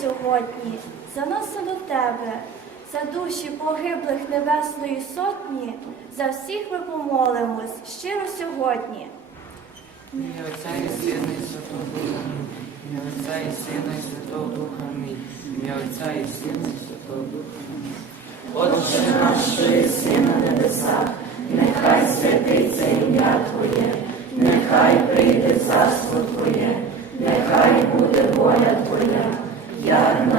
сьогодні заносимо тебе, за душі погиблих Небесної Сотні, за всіх ми помолимось щиро сьогодні. Ім'я Отця і Сина і Святого Духа. Ім'я Отця і Сина і Святого Духа. Ім'я Отця і Сина і Святого Духа. Отче наш, що єси на небесах, нехай святиться ім'я Твоє, нехай прийде царство Твоє, нехай буде воля Твоя, як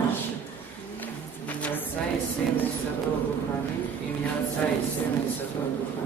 наших. отца и і Сина і Святого Духа. Ім'я Отця і Сина і Святого Духа.